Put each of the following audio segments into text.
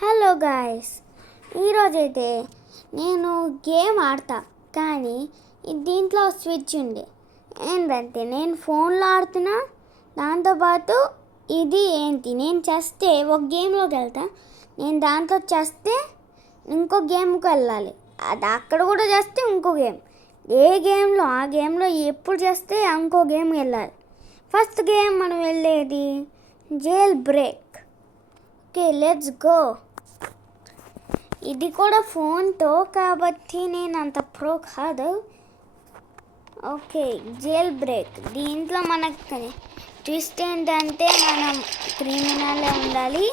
Hello guys, ఈరోజైతే నేను game ఆడతా. కానీ దీంట్లో స్విచ్ ఉంది. ఏంటంటే నేను ఫోన్లో ఆడుతున్నా, దాంతోపాటు ఇది నేను చేస్తే ఒక గేమ్లోకి వెళ్తా. నేను దాంట్లో చేస్తే ఇంకో గేమ్కి వెళ్ళాలి. అది అక్కడ కూడా చేస్తే ఇంకో గేమ్. ఏ గేమ్లో ఆ గేమ్లో ఎప్పుడు చేస్తే ఇంకో గేమ్కి వెళ్ళాలి. ఫస్ట్ గేమ్ మనం వెళ్ళేది jail break. Okay, let's go. ఇది కూడా ఫోన్తో కాబట్టి నేను అంత ప్రో కాదు. Okay, jail break. దీంట్లో మనకు ట్విస్ట్ ఏంటంటే మనం క్రిమినలే ఉండాలి.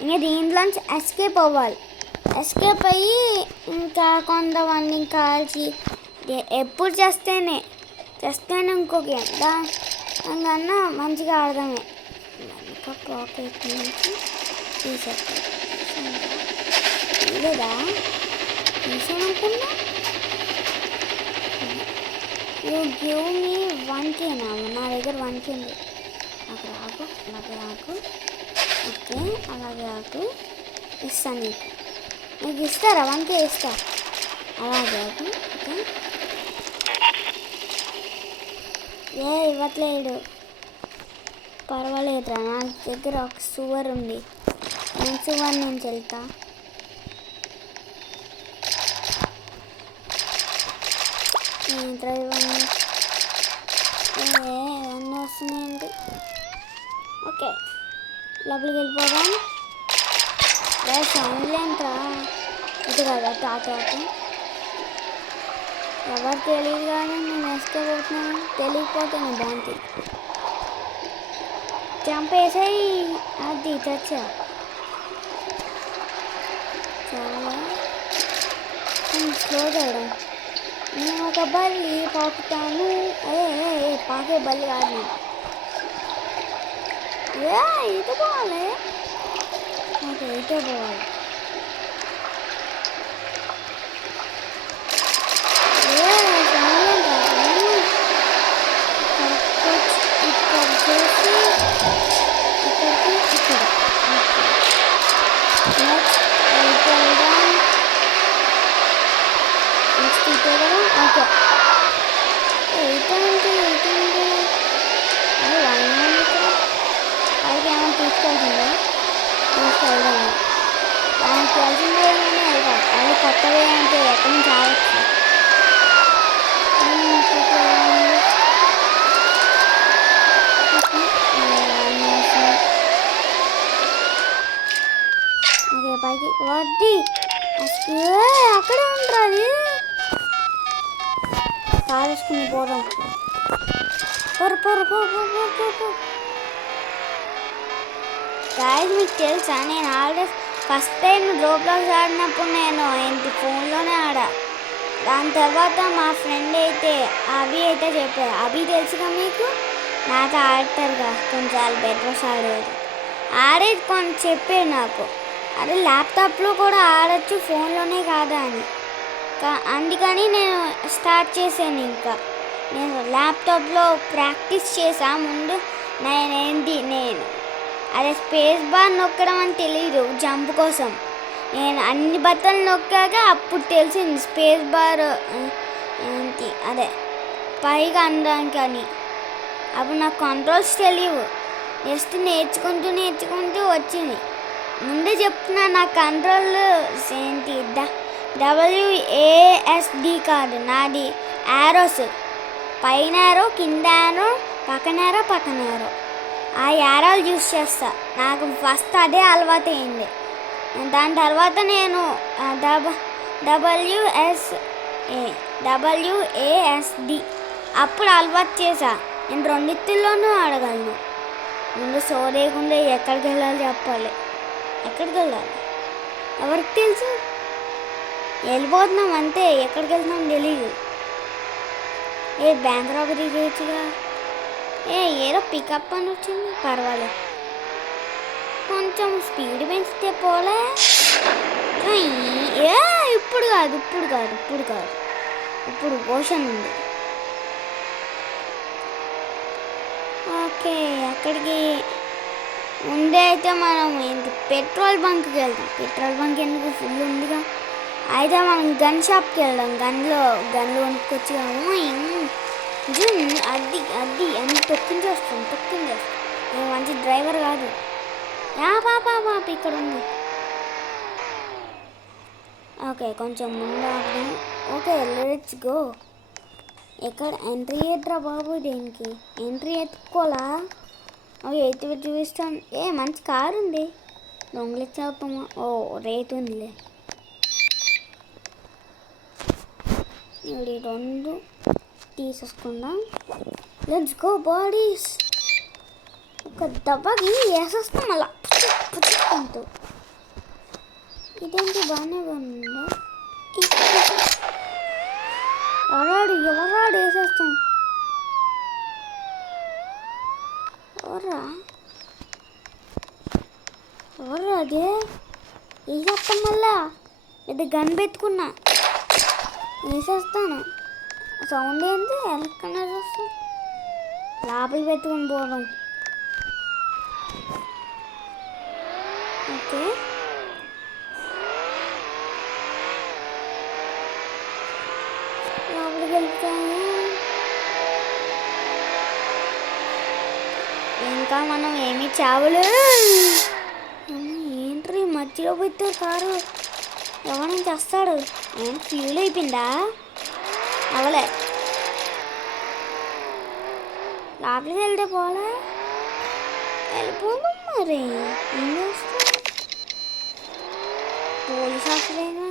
ఇంకా దీంట్లోంచి ఎస్కేప్ అవ్వాలి. ఎస్కేప్ అయ్యి ఇంకా కొంతమంది కాల్చి ఎప్పుడు చేస్తేనే ఇంకో గేమ్ దానికన్నా మంచిగా ఆడదామే. ఇంకా పాకెట్ నుంచి తీసేస్తాం. లేదా తీసామనుకున్నా గివ్ మీ 1K. నా దగ్గర 1K ఉంది. నాకు రాకు, అలాగే రాకు. ఓకే, అలాగే రాకు. ఇస్తాను నీకు ఇస్తారా? 1K ఇస్తా. అలాగే రాకు. ఓకే, ఇవ్వట్లేడు. పర్వాలేదురా, నా దగ్గర ఒక సువర్ ఉంది. నేను సువర్ నుంచి వెళ్తా. అన్నీ వస్తున్నాయండి. ఓకే, లోపలికి వెళ్ళిపోదాం. సౌండ్లేంట్రా, ఇది కదా తాత. ఎవరు తెలియదు కానీ నేను ఎస్కేప్ అవుతున్నాను. తెలియకపోతే నేను బాగుంటుంది. చంపేసాయి. అది చచ్చా. చాలా స్లో చేయడం. నేను ఒక బల్లి పాకుతాను. పాకే బల్లి కాదు. ఇటు పోవాలి. ఓకే, ఇటే పోవాలి. ఇక్కడ చేసి ఇక్కడికి ఇక్కడ నెక్స్ట్ వెళ్దాం. నెక్స్ట్ ఇటే కదా. ఓకే, ఇటండి అది వాళ్ళని ఇక్కడ పైకి ఏమైనా తీసుకెళ్తుందా? తీసుకెళ్దాము. దానికి తెలిసింది ఏమైనా వెళ్దాం. అది కొత్తగా అంటే ఎక్కడి నుంచి ఆడచ్చు. ఓకే, పైకి వద్ది. అక్కడే ఉంటుంది. కాలేసుకుని పోదాం. గాయస్, మీకు తెలుసా నేను ఆల్రెడీ ఫస్ట్ టైం రోబ్లాక్స్ ఆడినప్పుడు నేను ఫోన్లోనే ఆడా. దాని తర్వాత మా ఫ్రెండ్ అయితే అభి అయితే చెప్పారు. అభి తెలుసుగా మీకు, నాతో ఆడతారుగా కొంచెం బెడ్రస్ ఆడేది కొంచెం చెప్పాడు నాకు. అదే ల్యాప్టాప్లో కూడా ఆడచ్చు, ఫోన్లోనే కాదా అని. అందుకని నేను స్టార్ట్ చేశాను. ఇంకా నేను ల్యాప్టాప్లో ప్రాక్టీస్ చేసా ముందు. నేను అదే స్పేస్ బార్ నొక్కడం అని తెలియదు జంప్ కోసం. నేను అన్ని బట్టలు నొక్కాక అప్పుడు తెలిసింది స్పేస్ బార్ ఏంటి అదే పైగా అనడానికి అని. అప్పుడు నాకు కంట్రోల్స్ తెలియవు. జస్ట్ నేర్చుకుంటూ వచ్చింది. ముందే చెప్తున్నా, నా కంట్రోల్ ఏంటి WASD కాదు నాది. యారోస్, పైన యారో, కింద యారో, పక్కన యారో. ఆ యారోలు యూస్ చేస్తా. నాకు ఫస్ట్ అదే అలవాటు అయింది. దాని తర్వాత నేను WASD అప్పుడు అలవాటు చేసా. నేను రెండిత్తుల్లోనూ ఆడగలను. ముందు సోదేయకుండా ఎక్కడికి వెళ్ళాలి చెప్పాలి. ఎక్కడికి వెళ్ళాలి ఎవరికి తెలుసు. వెళ్ళిపోతున్నాం అంతే, ఎక్కడికి వెళ్తున్నాం తెలీదు. బ్యాంక్ రాబరీ చేయొచ్చుగా. ఏదో పికప్ అని వచ్చింది. పర్వాలేదు, కొంచెం స్పీడ్ పెంచితే పోలే. ఇప్పుడు కాదు, ఇప్పుడు ఓషన్ ఉంది. ఓకే, అక్కడికి ముందే అయితే మనం ఏంటి పెట్రోల్ బంక్కి వెళ్దాం. పెట్రోల్ బంక్ ఎందుకు, ఫుల్ ఉందిగా. అయితే మనం గన్ షాప్కి వెళ్దాం. గన్లు కొనుక్కొచ్చాము. అది అది అని తొక్కించేస్తాం. నేను మంచి డ్రైవర్ కాదు. పాప ఇక్కడ ఉంది. ఓకే, కొంచెం ముందు. Okay, let's go. ఎక్కడ ఎంట్రీ ఎట్రా బాబు? దేనికి ఎంట్రీ ఎత్తుకోవాలా? ఓకే, ఎత్తి చూపిస్తాను. మంచి కారు ఉంది. దొంగలిచ్చేస్తామా? రేట్ ఉందిలే. ఇప్పుడు 2 తీసేసుకుందాం. Let's go bodies. ఒక దెబ్బకి వేసేస్తాం అలా పుచ్చుకుంటూ. ఇదేంటి బాగానే ఉందా? ఎవరాడు వేసేస్తాం. ఎవరా అదే వేసేస్తాం. మళ్ళా ఇది గన్ పెట్టుకున్నా వేసేస్తాను. సౌండ్ ఏంటి? ఎలక్కనే వస్తాం. లోపలికి పెట్టుకుని పోవడం. ఓకే, లోపలికి వెళ్తాము. ఇంకా మనం ఏమి చావులు. ఏంట్రీ మధ్యలో పెట్టారు కారు? ఎవరైనా చేస్తాడు. ఏంటి ఫ్యూల్ అయిపోయిందా? అవలే. లోపలికి వెళ్తే పోలే, వెళ్ళిపోదాం. మరి ఏం చేస్తాం? పోలీస్ ఆఫీసరేనా?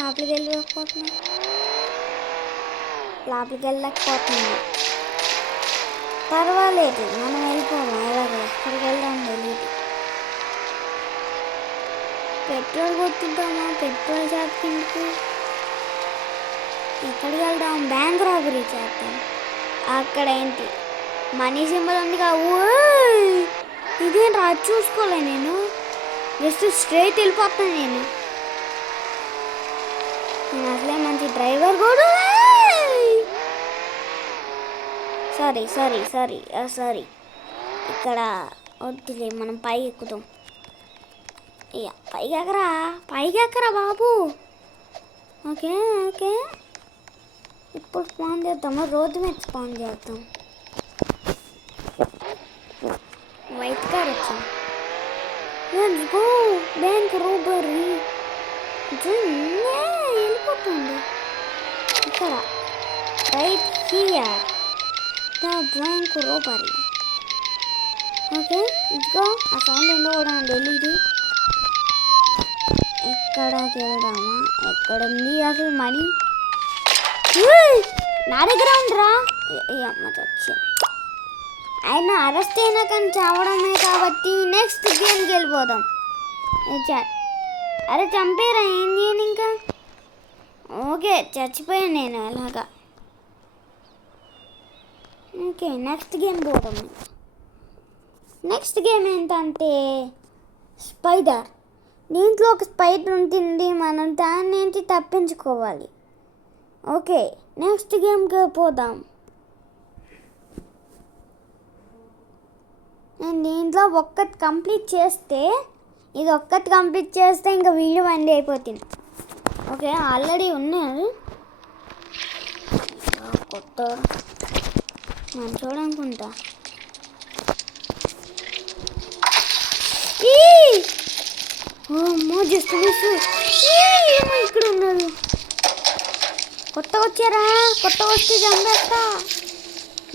లోపలికి వెళ్ళలేకపోతున్నా. పర్వాలేదు, మనం వెళ్ళిపోదాం. ఎలాగో ఎక్కడికి వెళ్దాం తెలియదు. పెట్రోల్ కొట్టుద్దామా? పెట్రోల్ చేద్దాం. ఎక్కడికి వెళ్దాం? బ్యాంక్ రాబరీ చేద్దాం. అక్కడ ఏంటి మనీ సింబల్ ఉందిగా. ఇదేంటి అది చూసుకోలే నేను. జస్ట్ స్ట్రైట్ వెళ్ళిపోతాను. నేను అసలే మంచి డ్రైవర్ కూడా. సారీ. ఇక్కడ వద్దులే, మనం పైకి ఎక్కుదాం. పైకి ఎక్కరా బాబు. ఓకే, ఇప్పుడు స్పాన్ చేద్దాం. రోడ్డు మీద స్పాన్ చేద్దాం. వైట్ కార్ వచ్చాం. Let's go bank robbery. వెళ్ళిపోతుంది. ఇక్కడ right here the bank robbery. Okay, let's go. ఆ సౌండ్ ఏందో కూడా తెలీదు. ఎక్కడికి వెళ్దామా? ఎక్కడుంది అసలు మనీ? నా దగ్గర ఉందిరా. అమ్మ చచ్చి. ఆయన అరెస్ట్ అయినా కానీ చావడమే కాబట్టి నెక్స్ట్ గేమ్కి వెళ్ళిపోదాం. అరే చంపేరా, ఏం చేయను ఇంకా. ఓకే, చచ్చిపోయాను నేను ఎలాగా. ఓకే, నెక్స్ట్ గేమ్ పోదాం. నెక్స్ట్ గేమ్ ఏంటంటే స్పైడర్. దీంట్లో ఒక స్పైడర్ ఉంటుంది. మనం దాని నుంచి తప్పించుకోవాలి. ఓకే, నెక్స్ట్ గేమ్కి పోదాం. నేను దీంట్లో ఒక్కటి కంప్లీట్ చేస్తే ఇంకా వీడియో బండి అయిపోతుంది. ఓకే, ఆల్రెడీ ఉన్నాడు కొత్త మనం చూడనుకుంటా. జస్ట్ ఏమో ఇక్కడ ఉన్నాడు. కొత్తగా వచ్చారా? కొత్తగా వస్తే చంపేస్తా.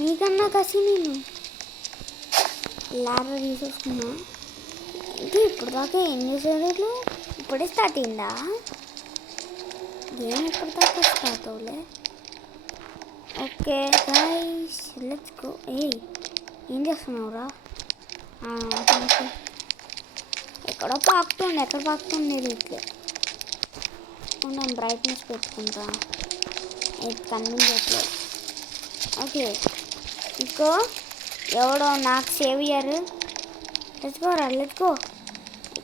నీకన్నా కసి నేను లాభ తీసేసుకున్నా. ఇది ఇప్పుడు దాకా ఏం చేసేది? ఇప్పుడే స్టార్ట్ అయిందా గేమ్? ఇప్పుడు దాకా స్టార్ట్ అవ్వలే. Okay guys, let's go. ఏం చేస్తున్నావురా? ఎక్కడో పాకుతుంది. ఎక్కడ పాకుతుంది ఇట్లే. నేను బ్రైట్నెస్ పెట్టుకుంటా. ఇది కనిపించట్లేదు. ఓకే, ఇంకో ఎవడో నాకు సేవియర్. తెచ్చుకోరా, లెచ్చుకో.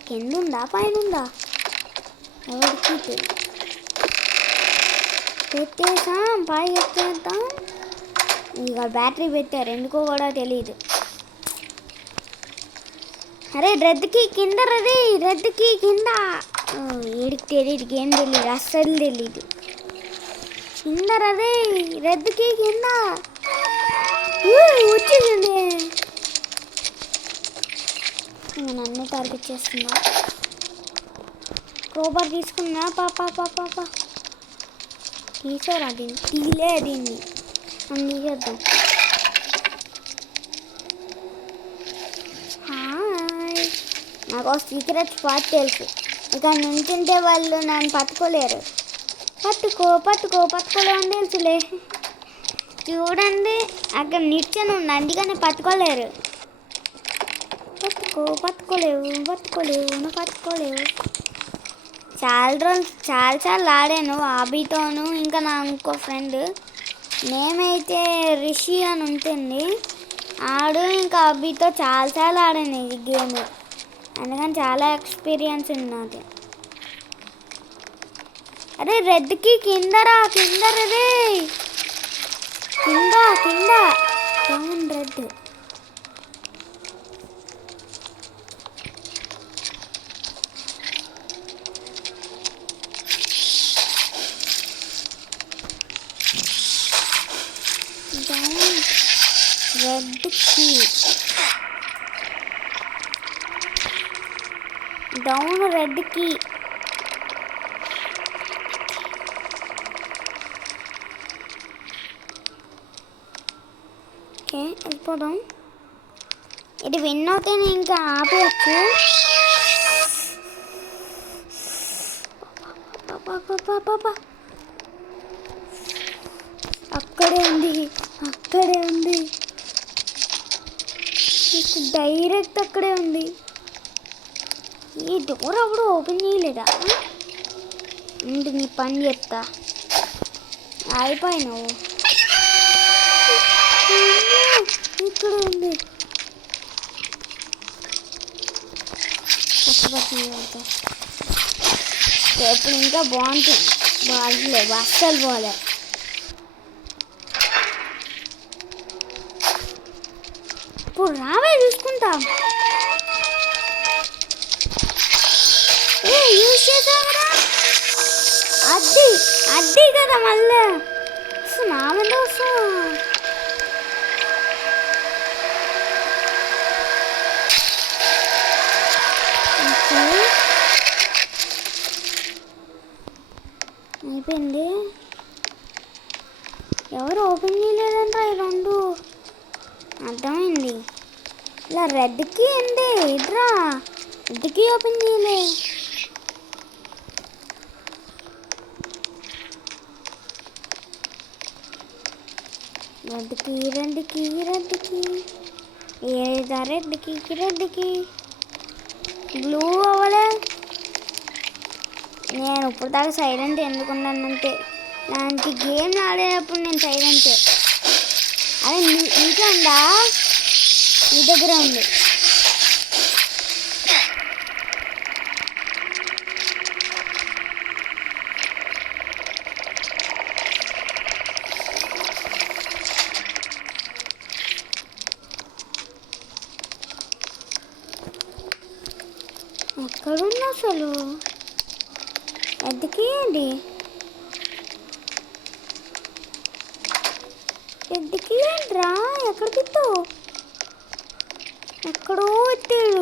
కింద ఉందా పైన ఉందా? ఎవరికి పెట్టేసాం. పై ఎత్తేద్దాం. ఇక బ్యాటరీ పెట్టారు ఎందుకో కూడా తెలీదు. అరే రెడ్కి కింద రే రెడ్కి కింద ఏడికి తెలియదు ఏం తెలియదు అస్సలు తెలీదు కింద రే రెడ్కి కింద వచ్చేసింది నన్ను టార్గెట్ చేస్తున్నా క్రోబార్ తీసుకున్నా పాప తీసారా దీన్ని తీలే దీన్ని మనం తీసేద్దాం హాయ్ నాకు సీక్రెట్ స్పాట్ తెలుసు ఇక నుంచుంటే వాళ్ళు నన్ను పట్టుకోలేరు పట్టుకోలేమని తెలుసులే చూడండి అక్కడ నిచ్చెన ఉంది అందుకని పట్టుకోలేరు పట్టుకోలేవు చాలా ఆడాను ఆబీతోను ఇంకా నా ఇంకో ఫ్రెండ్ నేమైతే రిషి అని ఉంటుంది ఆడు ఇంకా అబ్బితో చాలా ఆడాను ఈ గేమ్ అందుకని చాలా ఎక్స్పీరియన్స్ ఉంది నాకు అరే రెడ్కి కింద రే కింద డౌన్ రెడ్ డౌన్ రెడ్కి ఓకే వెళ్ళిపోదాం ఇది విన్ అవుతే నేను ఇంకా ఆపేయచ్చు అక్కడే ఉంది డైరెక్ట్ అక్కడే ఉంది ఈ డోర్ అప్పుడు ఓపెన్ చేయలేదా ఇంటి నీ పని చెప్తా అయిపోయినావు ఇక్కడ ఉంది ఇప్పుడు ఇంకా బాగుంటుంది బాగలేదు అస్సలు పోలే ఇప్పుడు రావే చూసుకుంటాం యూజ్ చేసావు కదా అడ్డీ కదా మళ్ళీ నా మీద వస్తావు అయిపోయింది ఎవరు ఓపెన్ చేయలేదంట ఈ రెండు అర్థమైంది ఇలా రెడ్కి ఉంది ఇట్రా రెడ్కి ఓపెన్ చేయలే రెడ్కి ఏదా రెడ్కి బ్లూ అవ్వలే నేను ఇప్పుడు దాకా సైలెంట్ ఎందుకున్నానంటే దానికి గేమ్ ఆడేటప్పుడు నేను సైలెంట్ అదే ఇంకా ఉందా నీ దగ్గర ఉంది ఎక్కడున్నా అసలు ఎద్దుకేయండి రా ఎక్కడ తిట్టావు ఎక్కడో ఎత్తాడు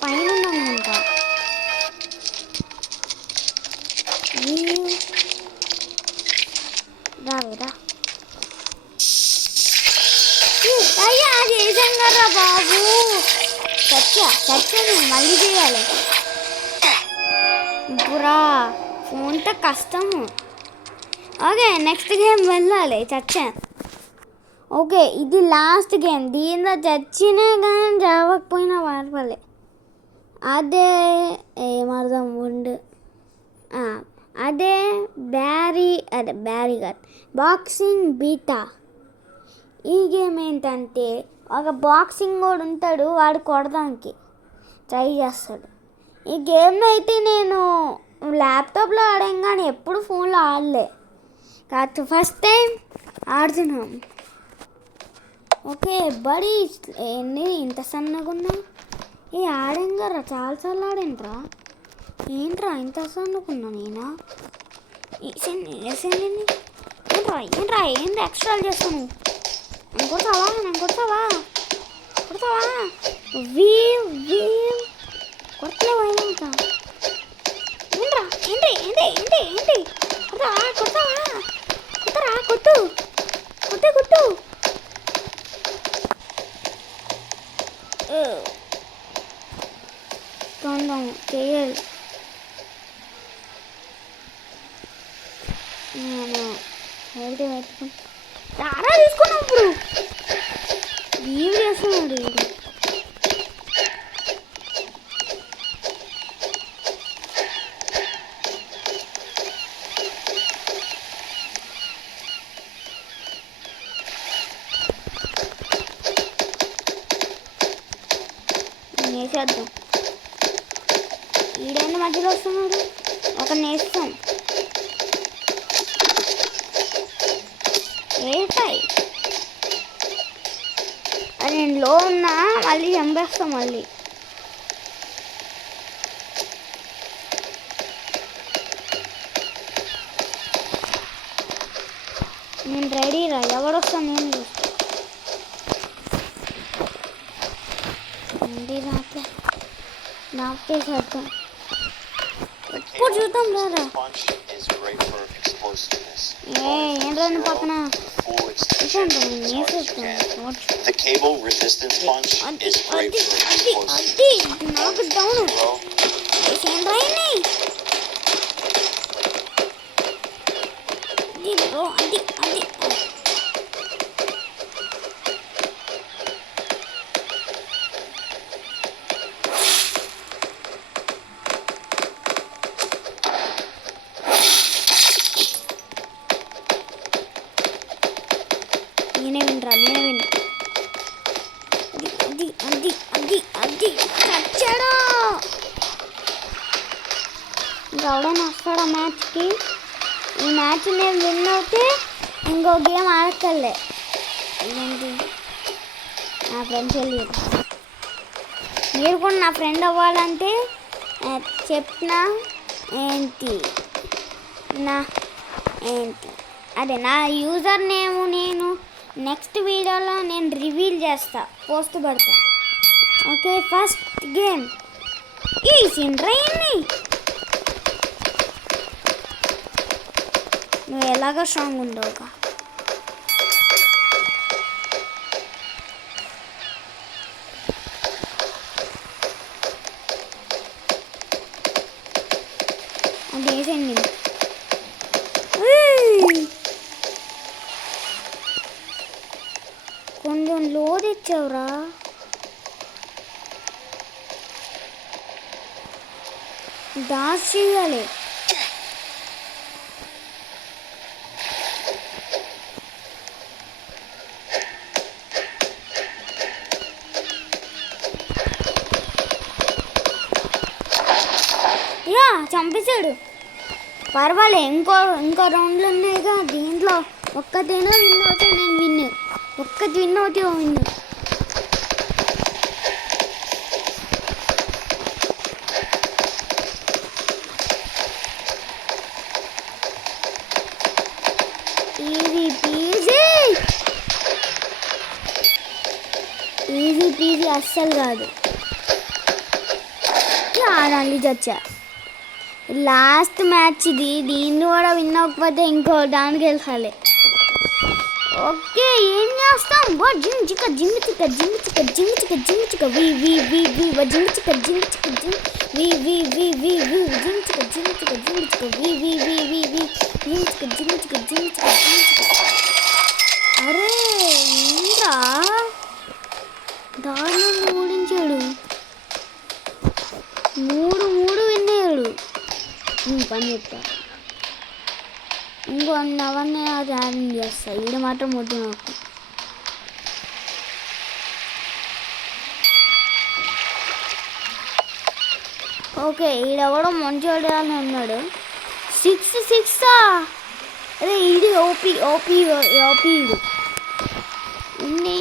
పైన అనుకుంటా రావేరా అయ్యా చేసాం కదా బాబు చచ్చ మళ్ళీ చేయాలి పురా ఫోన్తో కష్టము ఓకే నెక్స్ట్ గేమ్ వెళ్ళాలి చచ్చా ఓకే ఇది లాస్ట్ గేమ్ దీంట్లో చచ్చినా కానీ చదవకపోయినా వాడపలే అదే ఏమర్థం ఉండు అదే బ్యారీ కాదు బాక్సింగ్ బీటా ఈ గేమ్ ఏంటంటే ఒక బాక్సింగ్ కూడా ఉంటాడు వాడు కొడడానికి ట్రై చేస్తాడు ఈ గేమ్ అయితే నేను ల్యాప్టాప్లో ఆడాను కానీ ఎప్పుడు ఫోన్లో ఆడలే కాదు ఫస్ట్ టైం ఆడుతున్నాం ఓకే బడి ఎన్ని ఇంత సన్నగా ఉన్నాయి. ఏ ఆడేంగారా చాలాసార్లు ఆడేంట్రా. ఏంట్రా ఇంత సన్నగున్నా నేనా. ఏంట్రా ఏంట్రా ఏంటి ఎక్స్ట్రాలు చేస్తాను. నేను కొడతావా కొడతలేవా ఇంకా. ఏంట్రా ఏంటి కొడతావా కొట్టు తొండం చేయాలి. నేను హెల్త్ పెట్టుకుని రారా తీసుకున్నాం. ఇప్పుడు ఏం చేస్తున్నాడు వీడు. వేసేద్దాం. ఈడైనా మధ్యలో వస్తున్నాడు. ఒక నేస్తాం వేస్తాయి. అది నేను లో ఉన్నా మళ్ళీ చంపేస్తాం. మళ్ళీ నేను రెడీ రా. ఎవడొస్తాను నేను చూస్తా. నాకే చేద్దాం. ఇప్పుడు చూద్దాం రారా. ఏం రాని పక్కన నాకు డౌన్ ఏం రాయని అది నేనే వినరా. అది చచ్చాడా. ఇంకెవడైనా వస్తాడా మ్యాచ్కి. ఈ మ్యాచ్ నేను విన్ అవుతే ఇంకో గేమ్ ఆడక్కర్లే. ఇదేంటి నా ఫ్రెండ్స్ వెళ్ళారు. మీరు కూడా నా ఫ్రెండ్ అవ్వాలంటే చెప్పినా ఏంటి అదే నా యూజర్ నేమ్ నేను నెక్స్ట్ వీడియోలో నేను రివీల్ చేస్తా, పోస్ట్ పెడతా. ఓకే ఫస్ట్ గేమ్ ఈ సిండ్రయ్యని. నువ్వు ఎలాగో స్ట్రాంగ్ ఉండవుగా. అది వేసేయండి. కొంచెం లో తెచ్చావురా. డాన్స్ చేయాలి. యా చంపేశాడు. పర్వాలే. ఇంకో రౌండ్లు ఉన్నాయిగా. దీంట్లో ఒక్కటేనో విన్ అవుతే నేను విన్. ఒక్కటి విన్ అవుతే విన్. ఈజీ పీజీ అస్సలు కాదు. ఆడాలి చచ్చా. లాస్ట్ మ్యాచ్ ఇది. దీన్ని కూడా విన్ అవ్వకపోతే ఇంకో దానికి వెళ్ళాలి. ఓకే ఏం చేస్తాం. జిమ్ చిక్క జిమ్ చిక్క జిమ్ చిక్క జిమ్ చిక్క జిమ్ చిక్క వి వి వి వి జిమ్ చిక్క జిమ్ చిక్క జిమ్ వి వి వి వి వి జిమ్ చిక్క జిమ్ చిక్క జిమ్ చిక్క వి వి వి వి వి జిమ్ చిక్క జిమ్ చిక్క జిమ్ చిక్క జిమ్ చిక్క. అరే ఏంట్రా దారుణంగా ఓడించాడు. 3 విన్నాడు. పని చెప్తా. ఇంకో అవన్నీ ఛాలెంజ్ చేస్తా. ఈడ మాత్రం వద్దు నాకు. ఓకే ఈడెవడో మంచివాడు అని ఉన్నాడు. 6 అదే ఇది ఓపీ ఇన్ని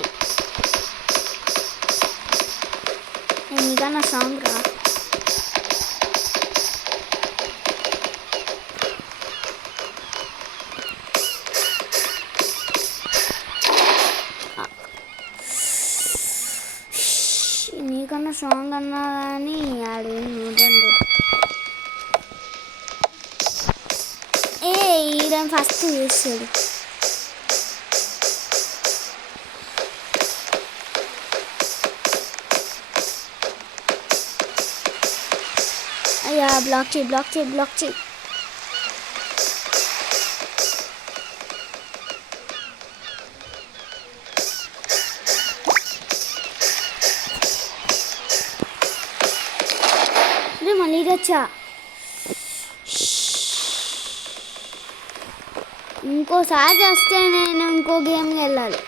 నీకన్నా సాంగ్ రా. నీకన్నా సాంగ్ అన్నా కానీ ఆడు చూడండి. ఈయన ఫస్ట్ చేస్తాడు. అయ్యా బ్లాక్ చేయి బ్లాక్ చేయి బ్లాక్ చేయి. మళ్ళీ వచ్చా. ఇంకోసారి చేస్తే నేను ఇంకో గేమ్కి వెళ్ళాలి.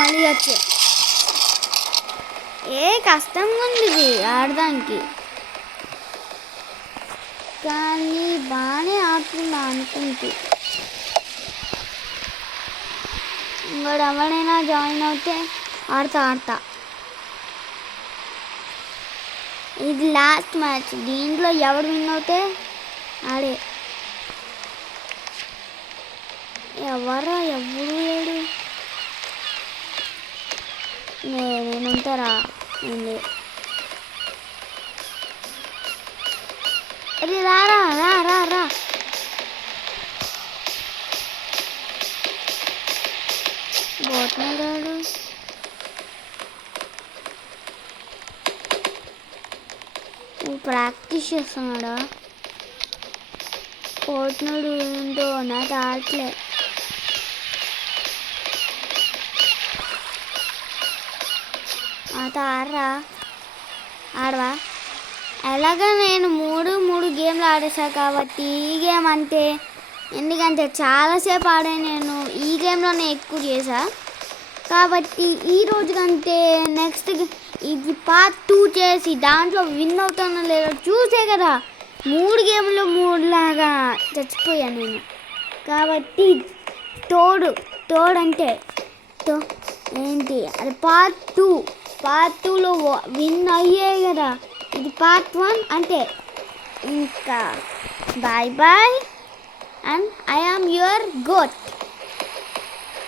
మళ్ళీ వచ్చే కష్టంగా ఉంది ఇది ఆడడానికి, కానీ బాగానే ఆడుతున్నా అనుకుంటూ. ఇంకోటి ఎవరైనా జాయిన్ అవుతే ఆడతా. ఇది లాస్ట్ మ్యాచ్. దీంట్లో ఎవరు విన్ అవుతే ఆడే. ఎవరు లేడు. నేను ఉంటారా? అరే రారా రా రా రా. పోతున్నాడు. ప్రాక్టీస్ చేస్తున్నాడా? పోతున్నాడు ఏంటో నాకు ఆడలే. ఆడవా? అలాగా నేను మూడు గేమ్లు ఆడేసా కాబట్టి ఈ గేమ్ అంతే. ఎందుకంటే చాలాసేపు ఆడే నేను ఈ గేమ్లోనే ఎక్కువ చేసా కాబట్టి ఈ రోజు కంటే నెక్స్ట్ ఇది పార్ట్ 2 చేసి దాంట్లో విన్ అవుతానో లేదో చూసే కదా 3 గేమ్లు 3 లాగా చచ్చిపోయాను నేను. కాబట్టి తోడంటే ఏంటి అది పార్ట్ 2లో విన్ అయ్యే కదా. ఇది పార్ట్ 1 అంటే ఇంకా bye and I am your goat.